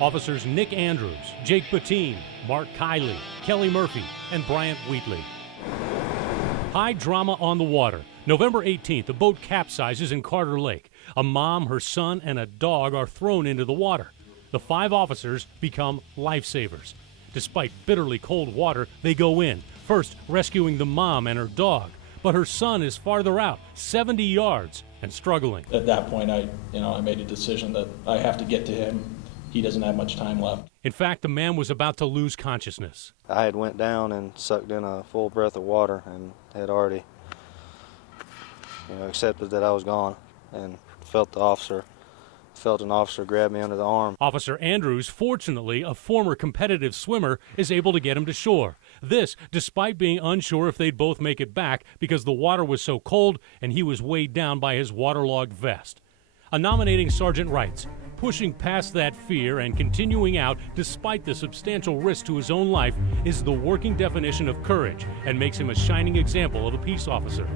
Officers Nick Andrews, Jake Bettine, Mark Kiley, Kelly Murphy, and Bryant Wheatley. High drama on the water. November 18th, a boat capsizes in Carter Lake. A mom, her son, and a dog are thrown into the water. The 5 officers become lifesavers. Despite bitterly cold water, they go in, first rescuing the mom and her dog. But her son is farther out, 70 yards, and struggling. At that point, I made a decision that I have to get to him. He doesn't have much time left. In fact, the man was about to lose consciousness. I had went down and sucked in a full breath of water and had already, accepted that I was gone, and felt an officer grab me under the arm. Officer Andrews, fortunately a former competitive swimmer, is able to get him to shore. This, despite being unsure if they'd both make it back because the water was so cold and he was weighed down by his waterlogged vest. A nominating sergeant writes, pushing past that fear and continuing out despite the substantial risk to his own life is the working definition of courage and makes him a shining example of a peace officer.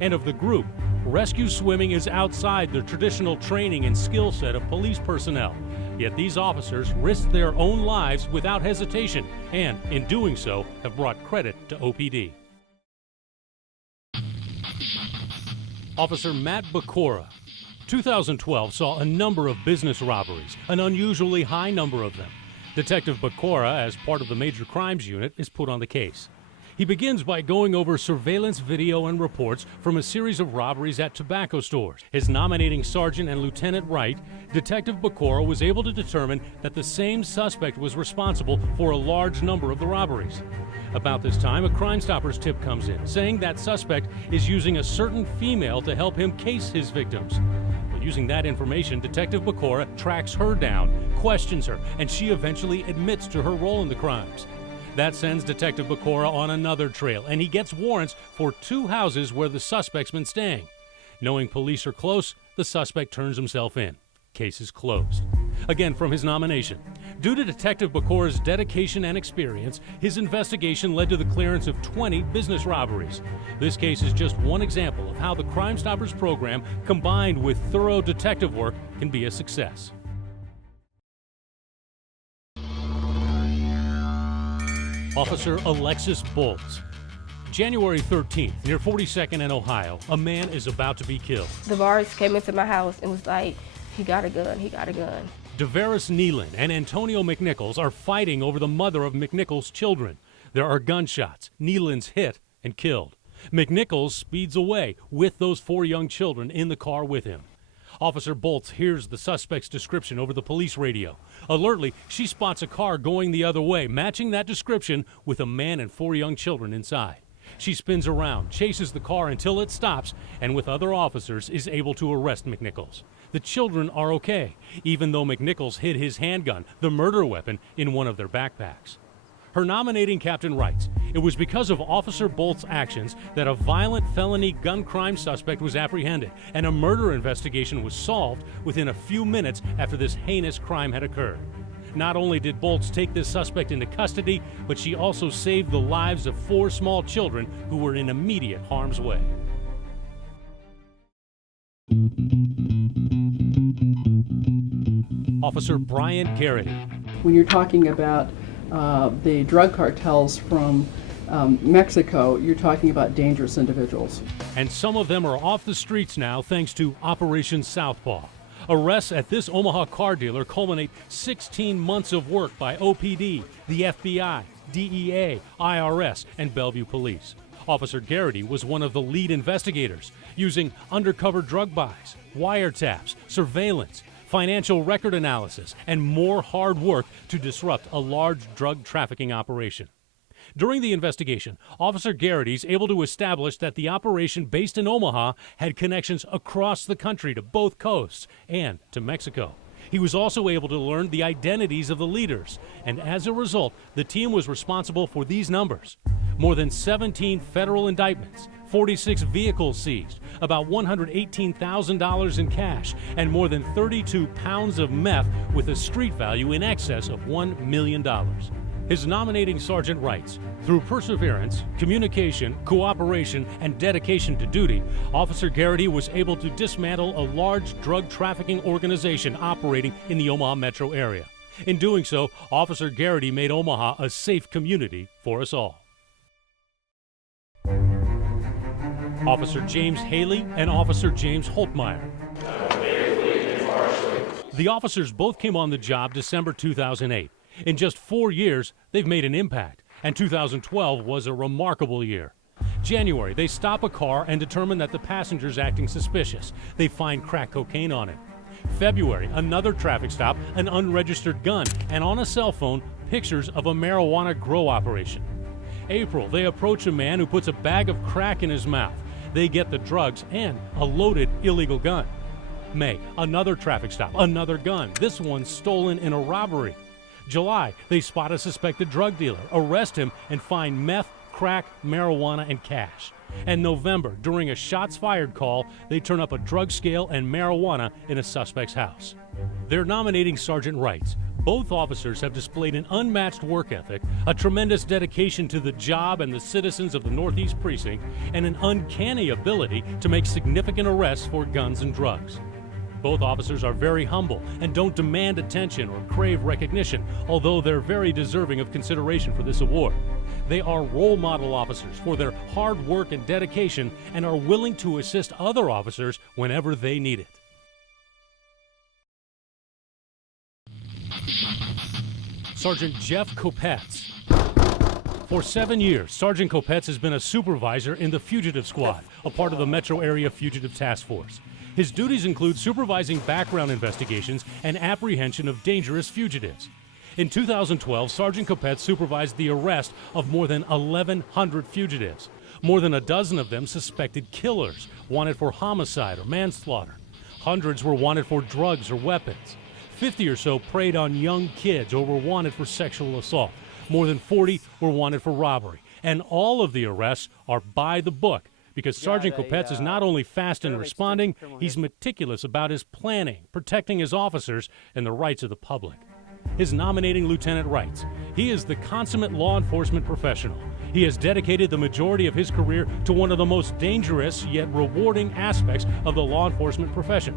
And of the group, rescue swimming is outside the traditional training and skill set of police personnel. Yet these officers risked their own lives without hesitation and, in doing so, have brought credit to OPD. Officer Matt Bacora. 2012 saw a number of business robberies, an unusually high number of them. Detective Bacora, as part of the Major Crimes Unit, is put on the case. He begins by going over surveillance video and reports from a series of robberies at tobacco stores. His nominating sergeant and Lieutenant Wright, Detective Bacora was able to determine that the same suspect was responsible for a large number of the robberies. About this time, a Crime Stoppers tip comes in, saying that suspect is using a certain female to help him case his victims. Using that information, Detective Bacora tracks her down, questions her, and she eventually admits to her role in the crimes. That sends Detective Bacora on another trail, and he gets warrants for 2 houses where the suspect's been staying. Knowing police are close, the suspect turns himself in. Case is closed. Again, from his nomination. Due to Detective Bacora's dedication and experience, his investigation led to the clearance of 20 business robberies. This case is just one example of how the Crime Stoppers program, combined with thorough detective work, can be a success. Officer Alexis Bolts. January 13th, near 42nd and Ohio, a man is about to be killed. The bars came into my house and was like, he got a gun, he got a gun. Deveris Nealon and Antonio McNichols are fighting over the mother of McNichols' children. There are gunshots. Nealon's hit and killed. McNichols speeds away with those 4 young children in the car with him. Officer Bolts hears the suspect's description over the police radio. Alertly, she spots a car going the other way, matching that description with a man and 4 young children inside. She spins around, chases the car until it stops, and with other officers is able to arrest McNichols. The children are okay, even though McNichols hid his handgun, the murder weapon, in one of their backpacks. Her nominating captain writes, it was because of Officer Bolt's actions that a violent felony gun crime suspect was apprehended, and a murder investigation was solved within a few minutes after this heinous crime had occurred. Not only did Bolts take this suspect into custody, but she also saved the lives of 4 small children who were in immediate harm's way. Officer Brian Garrity. When you're talking about the drug cartels from Mexico, you're talking about dangerous individuals. And some of them are off the streets now thanks to Operation Southpaw. Arrests at this Omaha car dealer culminate 16 months of work by OPD, the FBI, DEA, IRS, and Bellevue Police. Officer Garrity was one of the lead investigators, using undercover drug buys, wiretaps, surveillance, financial record analysis, and more hard work to disrupt a large drug trafficking operation. During the investigation, Officer Garrity is able to establish that the operation based in Omaha had connections across the country to both coasts and to Mexico. He was also able to learn the identities of the leaders, and as a result, the team was responsible for these numbers. More than 17 federal indictments, 46 vehicles seized, about $118,000 in cash, and more than 32 pounds of meth with a street value in excess of $1 million. His nominating sergeant writes, through perseverance, communication, cooperation, and dedication to duty, Officer Garrity was able to dismantle a large drug trafficking organization operating in the Omaha metro area. In doing so, Officer Garrity made Omaha a safe community for us all. Officer James Haley and Officer James Holtmeyer. The officers both came on the job December 2008. In just 4 years, they've made an impact, and 2012 was a remarkable year. January, they stop a car and determine that the passenger's acting suspicious. They find crack cocaine on it. February, another traffic stop, an unregistered gun, and on a cell phone, pictures of a marijuana grow operation. April, they approach a man who puts a bag of crack in his mouth. They get the drugs and a loaded illegal gun. May, another traffic stop, another gun, this one stolen in a robbery. July, they spot a suspected drug dealer, arrest him, and find meth, crack, marijuana, and cash. And November, during a shots fired call, they turn up a drug scale and marijuana in a suspect's house. They're nominating Sergeant Wrights. Both officers have displayed an unmatched work ethic, a tremendous dedication to the job and the citizens of the Northeast Precinct, and an uncanny ability to make significant arrests for guns and drugs. Both officers are very humble and don't demand attention or crave recognition, although they're very deserving of consideration for this award. They are role model officers for their hard work and dedication and are willing to assist other officers whenever they need it. Sergeant Jeff Kopetz. For 7 years, Sergeant Kopetz has been a supervisor in the Fugitive Squad, a part of the Metro Area Fugitive Task Force. His duties include supervising background investigations and apprehension of dangerous fugitives. In 2012, Sergeant Kopetz supervised the arrest of more than 1,100 fugitives. More than a dozen of them suspected killers, wanted for homicide or manslaughter. Hundreds were wanted for drugs or weapons. 50 or so preyed on young kids or were wanted for sexual assault. More than 40 were wanted for robbery. And all of the arrests are by the book, because Sergeant Kopetz is not only fast in responding, he's meticulous about his planning, protecting his officers and the rights of the public. His nominating Lieutenant Wrights. He is the consummate law enforcement professional. He has dedicated the majority of his career to one of the most dangerous yet rewarding aspects of the law enforcement profession.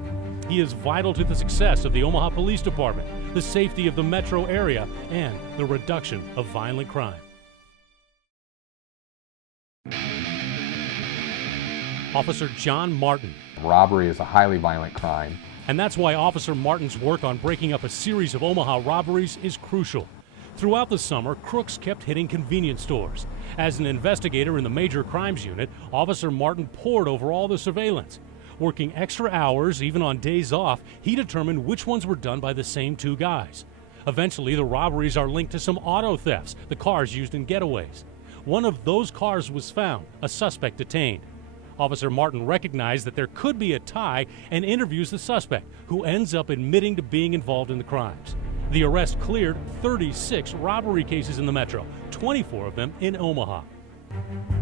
He is vital to the success of the Omaha Police Department, the safety of the metro area, and the reduction of violent crime. Officer John Martin. Robbery is a highly violent crime. And that's why Officer Martin's work on breaking up a series of Omaha robberies is crucial. Throughout the summer, crooks kept hitting convenience stores. As an investigator in the Major Crimes Unit, Officer Martin pored over all the surveillance. Working extra hours, even on days off, he determined which ones were done by the same two guys. Eventually, the robberies are linked to some auto thefts, the cars used in getaways. One of those cars was found, a suspect detained. Officer Martin recognized that there could be a tie and interviews the suspect, who ends up admitting to being involved in the crimes. The arrest cleared 36 robbery cases in the metro, 24 of them in Omaha.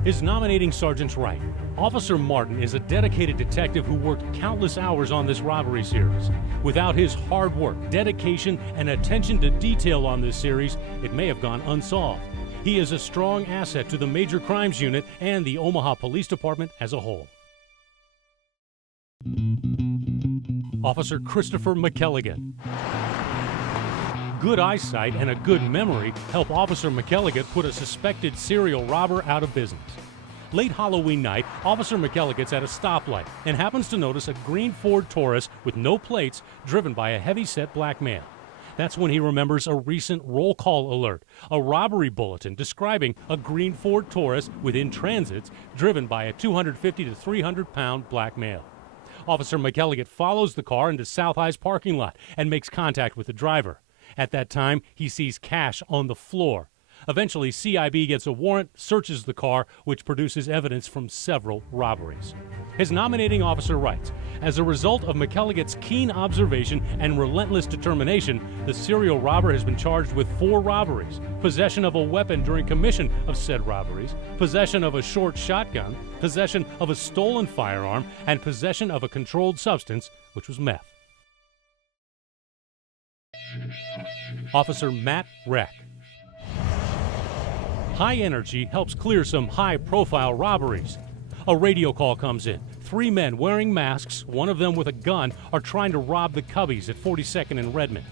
His nominating sergeant's right. Officer Martin is a dedicated detective who worked countless hours on this robbery series. Without his hard work, dedication, and attention to detail on this series, it may have gone unsolved. He is a strong asset to the Major Crimes Unit and the Omaha Police Department as a whole. Officer Christopher McElligott. Good eyesight and a good memory help Officer McElligott put a suspected serial robber out of business. Late Halloween night, Officer McElligott's at a stoplight and happens to notice a green Ford Taurus with no plates driven by a heavy-set black male. That's when he remembers a recent roll call alert, a robbery bulletin describing a green Ford Taurus within transits driven by a 250 to 300-pound black male. Officer McElligott follows the car into South High's parking lot and makes contact with the driver. At that time, he sees cash on the floor. Eventually, CIB gets a warrant, searches the car, which produces evidence from several robberies. His nominating officer writes, as a result of McElligott's keen observation and relentless determination, the serial robber has been charged with 4 robberies, possession of a weapon during commission of said robberies, possession of a short shotgun, possession of a stolen firearm, and possession of a controlled substance, which was meth. Officer Matt Reck. High energy helps clear some high-profile robberies. A radio call comes in. 3 men wearing masks, one of them with a gun, are trying to rob the Cubbies at 42nd and Redmond.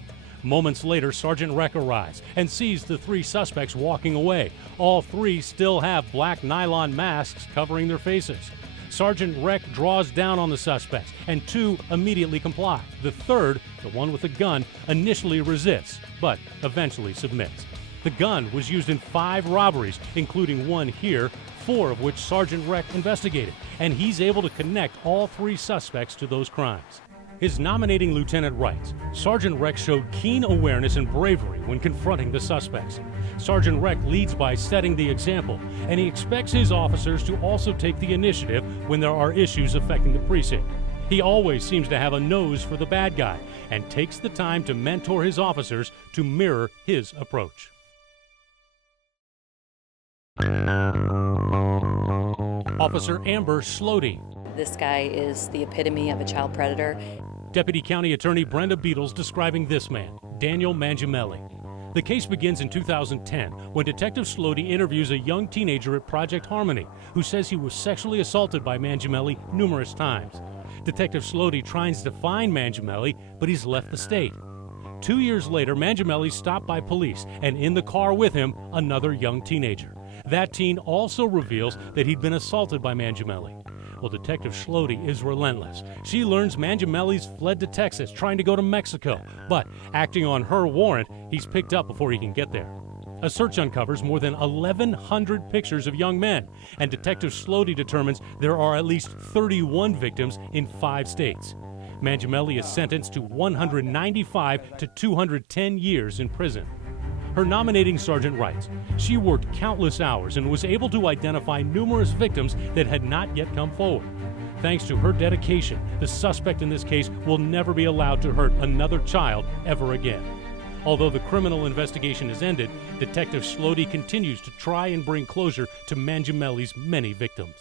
Moments later, Sergeant Reck arrives and sees the 3 suspects walking away. All 3 still have black nylon masks covering their faces. Sergeant Reck draws down on the suspects, and 2 immediately comply. The third, the one with the gun, initially resists, but eventually submits. The gun was used in 5 robberies, including one here, 4 of which Sergeant Reck investigated, and he's able to connect all 3 suspects to those crimes. His nominating lieutenant writes, Sergeant Reck showed keen awareness and bravery when confronting the suspects. Sergeant Reck leads by setting the example, and he expects his officers to also take the initiative when there are issues affecting the precinct. He always seems to have a nose for the bad guy and takes the time to mentor his officers to mirror his approach. Officer Amber Slody. This guy is the epitome of a child predator. Deputy County Attorney Brenda Beatles describing this man, Daniel Mangiamelli. The case begins in 2010 when Detective Slody interviews a young teenager at Project Harmony who says he was sexually assaulted by Mangiamelli numerous times. Detective Slody tries to find Mangiamelli, but he's left the state. 2 years later, Mangiamelli's stopped by police, and in the car with him, another young teenager. That teen also reveals that he'd been assaulted by Mangiamelli. Well, Detective Slody is relentless. She learns Mangiamelli's fled to Texas, trying to go to Mexico, but acting on her warrant, he's picked up before he can get there. A search uncovers more than 1,100 pictures of young men, and Detective Slody determines there are at least 31 victims in 5 states. Mangiamelli is sentenced to 195 to 210 years in prison. Her nominating sergeant writes, she worked countless hours and was able to identify numerous victims that had not yet come forward. Thanks to her dedication, the suspect in this case will never be allowed to hurt another child ever again. Although the criminal investigation is ended, Detective Slody continues to try and bring closure to Mangiamelli's many victims.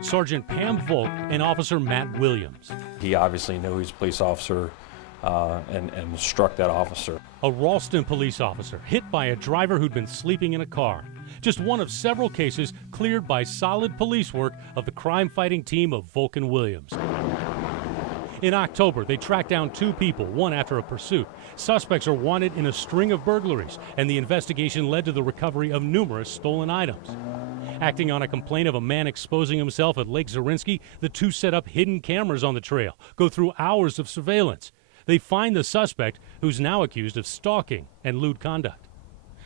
Sergeant Pam Volk and Officer Matt Williams. He obviously knew he was a police officer and struck that officer. A Ralston police officer hit by a driver who'd been sleeping in a car. Just one of several cases cleared by solid police work of the crime-fighting team of Volk and Williams. In October, they tracked down 2 people, one after a pursuit. Suspects are wanted in a string of burglaries, and the investigation led to the recovery of numerous stolen items. Acting on a complaint of a man exposing himself at Lake Zorinsky, the 2 set up hidden cameras on the trail, go through hours of surveillance. They find the suspect, who's now accused of stalking and lewd conduct.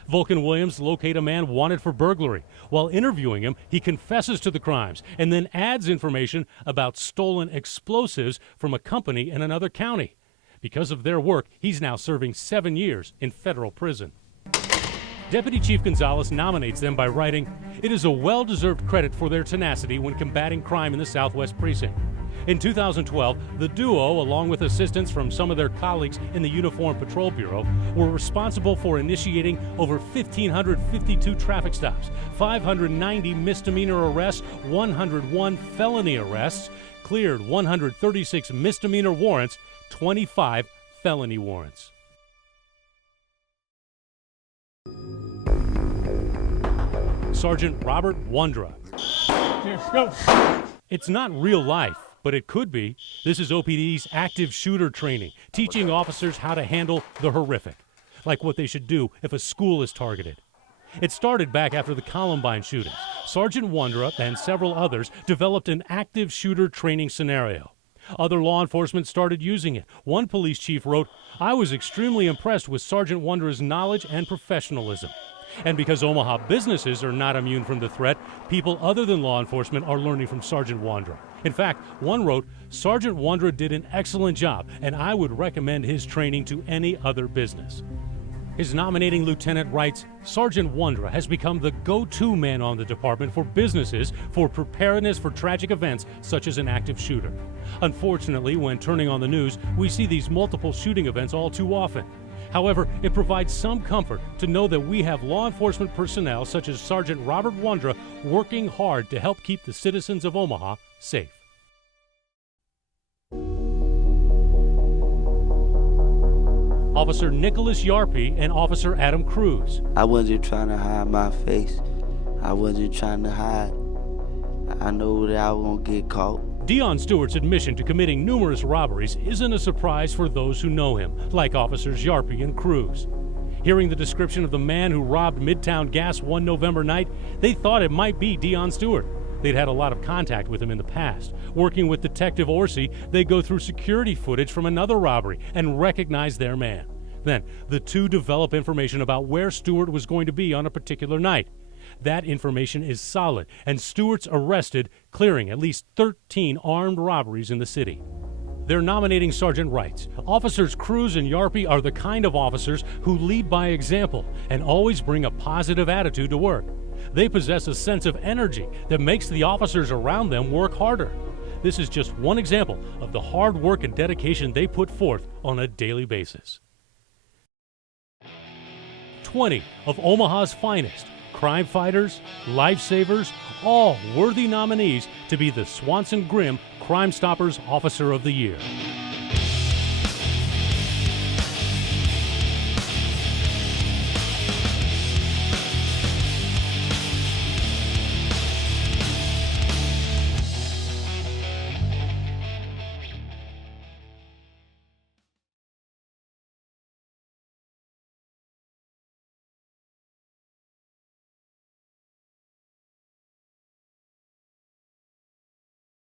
Volk and Williams locate a man wanted for burglary. While interviewing him, he confesses to the crimes and then adds information about stolen explosives from a company in another county. Because of their work, he's now serving 7 years in federal prison. Deputy Chief Gonzalez nominates them by writing, "It is a well-deserved credit for their tenacity when combating crime in the Southwest Precinct." In 2012, the duo, along with assistance from some of their colleagues in the Uniform Patrol Bureau, were responsible for initiating over 1,552 traffic stops, 590 misdemeanor arrests, 101 felony arrests, cleared 136 misdemeanor warrants, 25 felony warrants. Sergeant Robert Wondra. It's not real life, but it could be. This is OPD's active shooter training, teaching officers how to handle the horrific, like what they should do if a school is targeted. It started back after the Columbine shootings. Sergeant Wondra and several others developed an active shooter training scenario. Other law enforcement started using it. One police chief wrote, "I was extremely impressed with Sergeant Wondra's knowledge and professionalism." And because Omaha businesses are not immune from the threat, people other than law enforcement are learning from Sergeant Wondra. In fact, one wrote, "Sergeant Wondra did an excellent job, and I would recommend his training to any other business." His nominating lieutenant writes, "Sergeant Wondra has become the go-to man on the department for businesses for preparedness for tragic events such as an active shooter." Unfortunately, when turning on the news, we see these multiple shooting events all too often. However, it provides some comfort to know that we have law enforcement personnel such as Sergeant Robert Wondra working hard to help keep the citizens of Omaha safe. Officer Nicholas Yarpy and Officer Adam Cruz. I wasn't trying to hide my face. I wasn't trying to hide. I know that I was gonna get caught. Dion Stewart's admission to committing numerous robberies isn't a surprise for those who know him, like Officers Yarpy and Cruz. Hearing the description of the man who robbed Midtown Gas one November night, they thought it might be Dion Stewart. They'd had a lot of contact with him in the past. Working with Detective Orsi, they go through security footage from another robbery and recognize their man. Then, the two develop information about where Stewart was going to be on a particular night. That information is solid, and Stewart's arrested, clearing at least 13 armed robberies in the city. Their nominating sergeant writes, Officers Cruz and Yarpy are the kind of officers who lead by example and always bring a positive attitude to work. They possess a sense of energy that makes the officers around them work harder. This is just one example of the hard work and dedication they put forth on a daily basis. 20 of Omaha's finest, crime fighters, lifesavers, all worthy nominees to be the Swanson Grimm Crime Stoppers Officer of the Year.